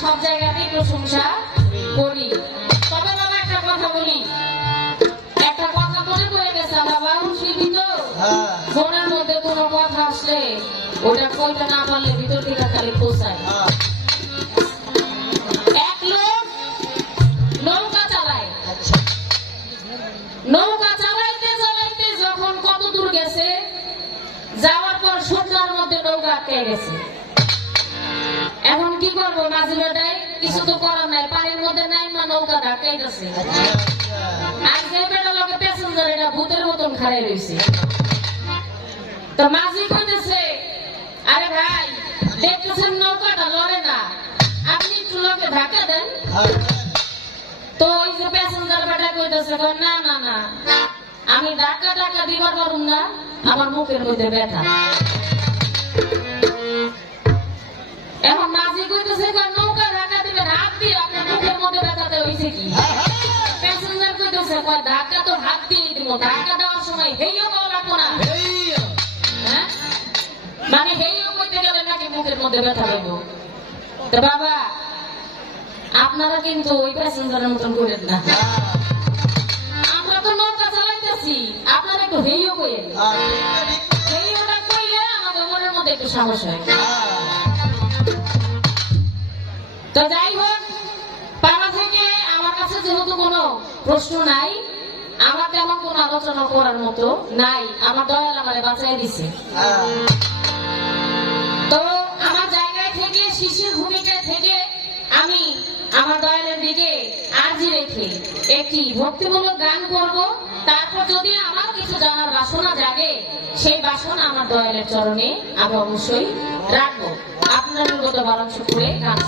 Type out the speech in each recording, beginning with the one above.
সব জায়গাতেই প্রশংসা করি। একটা কথা বলি। একটা কথা পড়ে গেছে আমরা বাউল হ্যাঁ। মধ্যে আসলে ওটা কইটা না পারলে ভিতর থেকে খালি পোষায় হ্যাঁ। মাঝি কিছু তো করার নাই, পানির মধ্যে নাই না নৌকা আর যে বেটা লোকে প্যাসেঞ্জার এটা ভূতের মতন খাড়াই রয়েছে তো মাঝি কইতেছে, আরে ভাই, দেখতেছেন নৌকাটা লড়ে না, আপনি একটু লোকে ধাক্কা দেন। তো ওই যে প্যাসেঞ্জার বেটা কইতেছে না না না, আমি ধাক্কা টাকা দিবার পারুম না, আমার মুখের মধ্যে ব্যথা। এখন মাঝি কইতেছে কই, নৌকা ধাক্কা দিবেন হাত দিয়ে আপনার মুখের মধ্যে ব্যথাতে হইছে কি? প্যাসেঞ্জার কইতেছে কয় ধাক্কা তো হাত দিয়ে দিব ধাক্কা দেওয়ার সময় হেইও পাওয়া লাগবো না। হ্যাঁ? মানে হেইও কইতে গেলে নাকি মুখের মধ্যে ব্যথা পাইব তো বাবা আপনারা কিন্তু ওই প্যাসেঞ্জারের মতন করেন না। আমরা তো নৌকা চালাইতেছি আপনারা একটু হেইও কইেন হেইওটা কইলে আমাদের মনের মধ্যে একটু সাহস হয়। তো যাই হোক বাবা থেকে আমার কাছে যেহেতু কোনো প্রশ্ন নাই, আমার তেমন কোনো আলোচনা করার মতো নাই। আমার দয়াল আমারে বাঁচাই দিছে। তো আমার জায়গায় থেকে, শিশুর ভূমিকায় থেকে আমি আমার দয়ালের দিকে আর্জি রেখে একটি ভক্তিমূলক গান করব। তারপর যদি আমার কিছু জানার বাসনা জাগে, সেই বাসনা আমার দয়ালের চরণে আমি অবশ্যই রাখব। আপনার মতো বারণ শুক্রে গান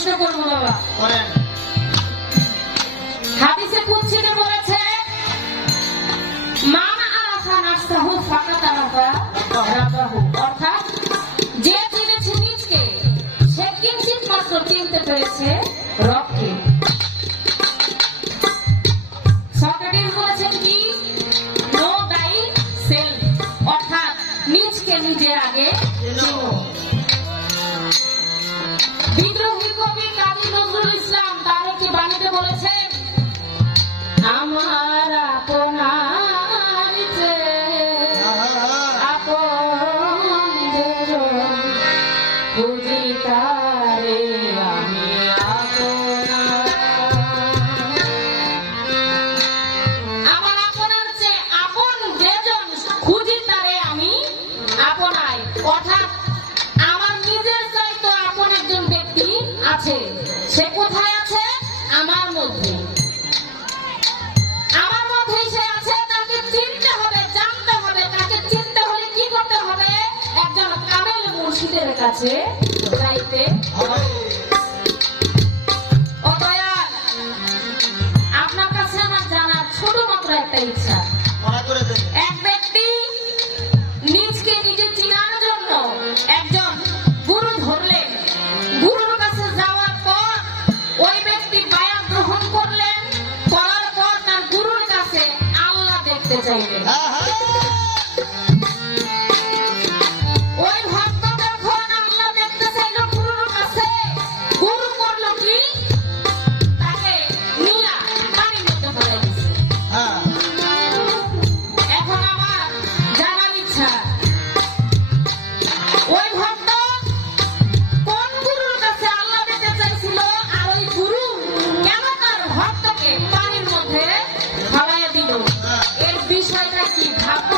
প্রশ্ন করব বাবা। করেন। হাদিসে কুচ্ছিতে বলেছে আরাফা নাফসাহু ফাকাত আরাফা রাব্বাহু অর্থাৎ যে চিনেছে নিজকে সে কিঞ্চিত মাত্র চিনতে পেরেছে রবকে। সক্রেটিস বলেছেন কি? নো দাই সেলফ। অর্থাৎ নিজকে নিজে আগে চিনো নজরুল ইসলাম বলেছেন আমার আছে? সে কোথায় আছে? আমার মধ্যে। আমার মধ্যেই আছে, তাকে জানতে তাকে চিনতে হলে কি করতে হবে? কাছে 你他妈